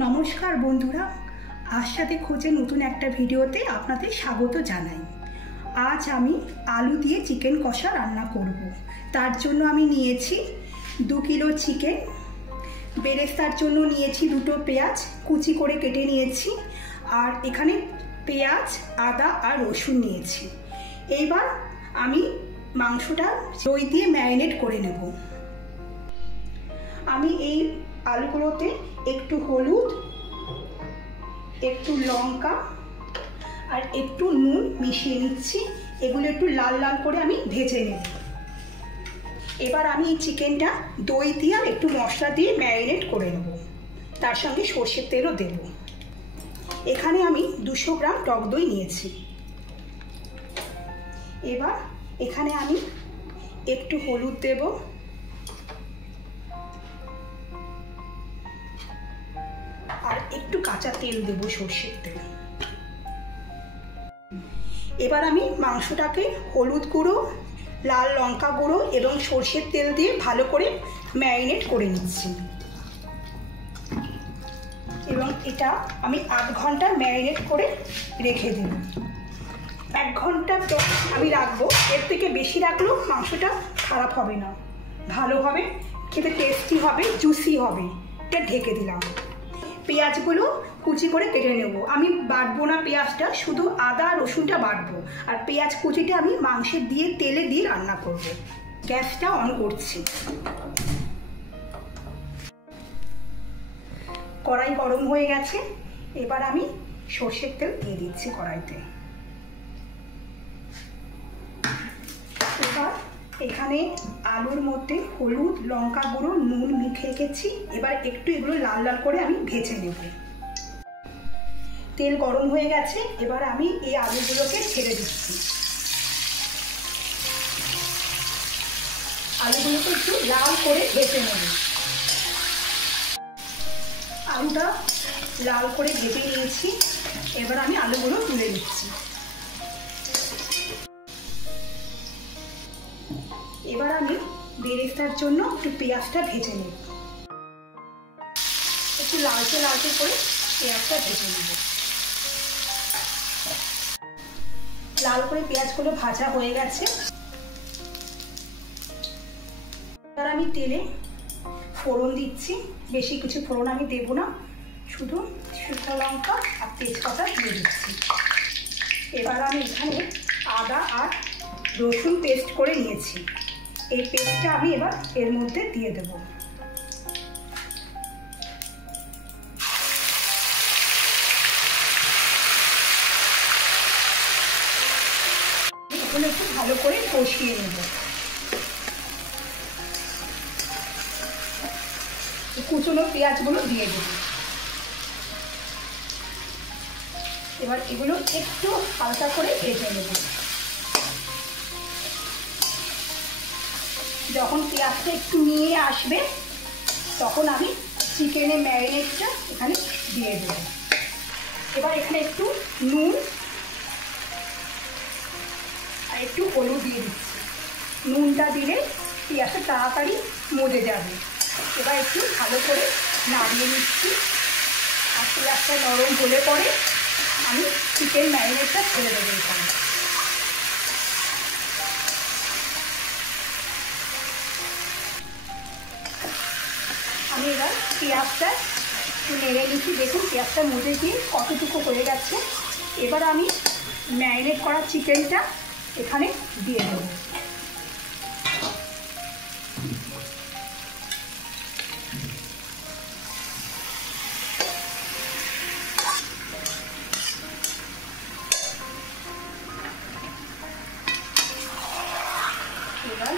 নমস্কার বন্ধুরা, আশাতে খোঁজে নতুন একটা ভিডিওতে আপনাদের স্বাগত জানাই। আজ আমি আলু দিয়ে চিকেন কষা রান্না করব। তার জন্য আমি নিয়েছি 2 কিলো চিকেন, বেরেস্তার জন্য নিয়েছি 2টো পেঁয়াজ কুচি করে কেটে নিয়েছি, আর এখানে পেঁয়াজ, আদা আর রসুন নিয়েছি। এইবার আমি মাংসটা দই দিয়ে ম্যারিনেট করে নেব। আমি এই আলুগুলোতে একটু হলুদ, একটু লঙ্কা আর একটু নুন মিশিয়ে নিচ্ছি। এগুলো একটু লাল লাল করে আমি ভেজে নেব। এবার আমি এই চিকেনটা দই দিয়ে আর একটু মশলা দিয়ে ম্যারিনেট করে নেব। তার সঙ্গে সর্ষের তেলও দেব। এখানে আমি 200 গ্রাম টক দই নিয়েছি। এবার এখানে আমি একটু হলুদ দেব, আর একটু কাঁচা তেল দেব, সর্ষের তেল। এবার আমি মাংসটাকে হলুদ গুঁড়ো, লাল লঙ্কা গুঁড়ো এবং সর্ষের তেল দিয়ে ভালো করে ম্যারিনেট করে নিচ্ছি। এবং এটা আমি 8 ঘন্টা ম্যারিনেট করে রেখে দেব। 1 ঘন্টা তো আমি রাখবো, এর থেকে বেশি রাখলেও মাংসটা খারাপ হবে না, ভালো হবে, খেতে টেস্টি হবে, জুসি হবে। এটা ঢেকে দিলাম। পেঁয়াজগুলো কুচি করে কেটে নেব। আমি বাটবো না পেঁয়াজটা, শুধু আদা রসুনটা বাটবো, আর পেঁয়াজ কুচিটা আমি মাংসে দিয়ে তেলে দিয়ে রান্না করব। গ্যাসটা অন করছি। কড়াই গরম হয়ে গেছে। এবার আমি সর্ষের তেল দিয়ে দিচ্ছি কড়াইতে। এবার এখানে আলুর মধ্যে হলুদ, লঙ্কা গুঁড়ো, নুন মেখে রেখেছি। এবার একটু এগুলো লাল লাল করে আমি ভেজে নেব। তেল গরম হয়ে গেছে। এবার আমি এই আলুগুলোকে ছেড়ে দিচ্ছি। আলুগুলোকে একটু লাল করে ভেজে নেব। আলুটা লাল করে ভেজে নিয়েছি। এবার আমি আলুগুলো তুলে নিচ্ছি। এবার আমি বেরেস্তার জন্য একটু পেঁয়াজটা ভেজে নেব। একটু লালচে লালচে করে পেঁয়াজটা ভেজে নেব। লাল করে পেঁয়াজগুলো ভাজা হয়ে গেছে। এবার আমি তেলে ফোড়ন দিচ্ছি। বেশি কিছু ফোড়ন আমি দেব না, শুধু শুকনো লঙ্কা আর তেজপাতা দিয়ে দিচ্ছি। এবার আমি এখানে আদা আর রসুন পেস্ট করে নিয়েছি। এই পেস্টটা আমি এবার এর মধ্যে দিয়ে দেব। এখন একটু ভালো করে কষিয়ে নেব। কুচনো পেঁয়াজগুলো দিয়ে দেব। এবার এগুলো একটু হালকা করে ভেজে নেব। যখন পেঁয়াজটা একটু নিয়ে আসবে, তখন আমি চিকেনের ম্যারিনেটটা এখানে দিয়ে দেব। এবার এখানে একটু নুন আর একটু হলুদ দিয়ে দিচ্ছি। নুনটা দিলে পেঁয়াজটা তাড়াতাড়ি মজে যাবে। এবার একটু ভালো করে নাড়িয়ে নিচ্ছি। আর পেঁয়াজটা নরম হলে পরে আমি চিকেন ম্যারিনেটটা ছেড়ে দেবো এখানে। আমি এবার পেঁয়াজটা একটু নেড়ে নিচ্ছি। দেখুন পেঁয়াজটা মজে গিয়ে কতটুকু হয়ে গেছে। এবার আমি ম্যারিনেট করা চিকেনটা এখানে দিয়ে দেবো। এবার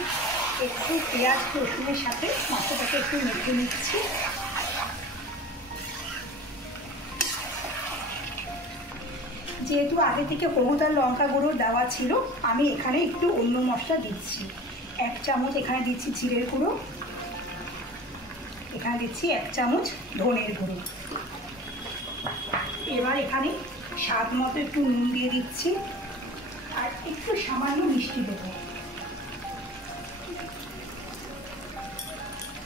একটু পেঁয়াজ রসুনের সাথে মশলাটাকে একটু মেখে নিচ্ছি। যেহেতু আগে থেকে হলুদ আর লঙ্কা গুঁড়ো দেওয়া ছিল, আমি এখানে একটু অন্য মশলা দিচ্ছি। 1 চামচ এখানে দিচ্ছি জিরের গুঁড়ো, এখানে দিচ্ছি 1 চামচ ধনের গুঁড়ো। এবার এখানে স্বাদ মতো একটু নুন দিয়ে দিচ্ছি, আর একটু সামান্য মিষ্টি দেবো।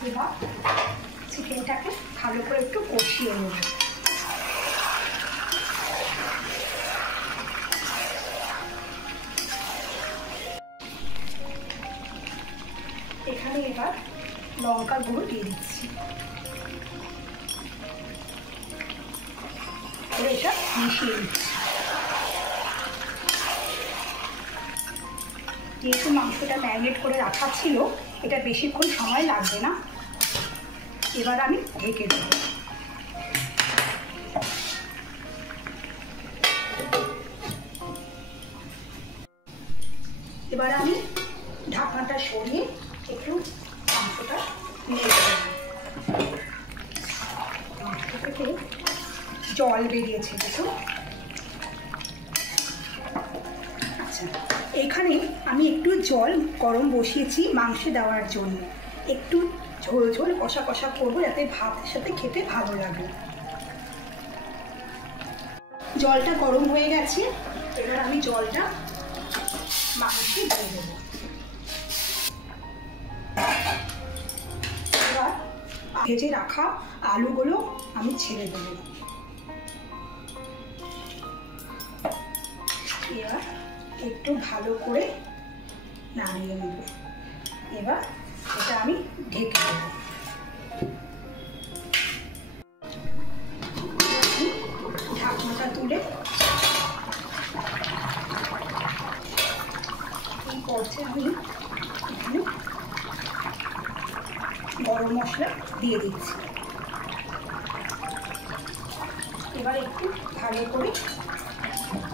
এবার চিকেনটাকে ভালো করে একটু কষিয়ে নেব। লঙ্কার গুঁড়ো দিয়ে দিচ্ছি। এটা মিশিয়ে দিচ্ছি। যেহেতু মাংসটা ম্যারিনেট করে রাখা ছিল, এটা বেশিক্ষণ সময় লাগবে না। এবার আমি ঢেকে দেব। এবার আমি ঢাকনাটা সরিয়ে একটু মাংসটা নেড়ে দেব। মাংস থেকে জল বেরিয়েছে দেখো। আচ্ছা, এখানে আমি একটু জল গরম বসিয়েছি মাংসে দেওয়ার জন্য। একটু ঝোল ঝোল কষা কষা করবো, যাতে ভাতের সাথে খেতে ভালো লাগে। জলটা গরম হয়ে গেছে, এবার আমি জলটা মাংসে দিয়ে দেবো। এবার ভেজে রাখা আলুগুলো আমি ছেড়ে দেবো। এবার একটু ভালো করে নাড়িয়ে নেব। এবার এটা আমি ঢেকে দেব। ঢাকনাটা তুলে এই পর্যায়ে আমি এখানে গরম মশলা দিয়ে দিচ্ছি। এবার একটু ভালো করে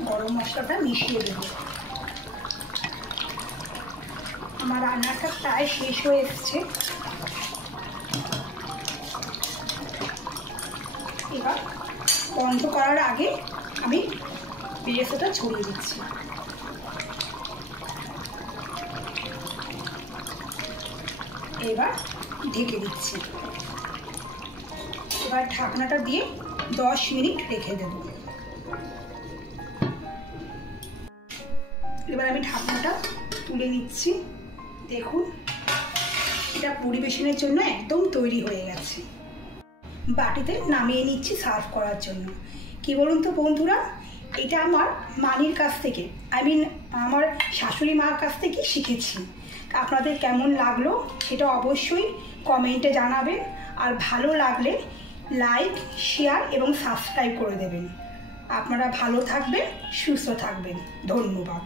গরম মশলাটা মিশিয়ে দেব। আমার রান্নাটা প্রায় শেষ হয়ে এসছে। এবার বন্ধ করার আগে আমি বেরেস্তাটা ছড়িয়ে দিচ্ছি। এবার ঢেকে দিচ্ছি। এবার ঢাকনাটা দিয়ে 10 মিনিট রেখে দেব। এবার আমি ঢাকনাটা তুলে নিচ্ছি। দেখুন, এটা পরিবেশনের জন্য একদম তৈরি হয়ে গেছে। বাটিতে নামিয়ে নিচ্ছি সার্ভ করার জন্য। কি বলুন তো বন্ধুরা, এটা আমার মানির কাছ থেকে, আমার শাশুড়ি মার কাছ থেকে শিখেছি। আপনাদের কেমন লাগলো সেটা অবশ্যই কমেন্টে জানাবেন। আর ভালো লাগলে লাইক, শেয়ার এবং সাবস্ক্রাইব করে দেবেন। আপনারা ভালো থাকবেন, সুস্থ থাকবেন। ধন্যবাদ।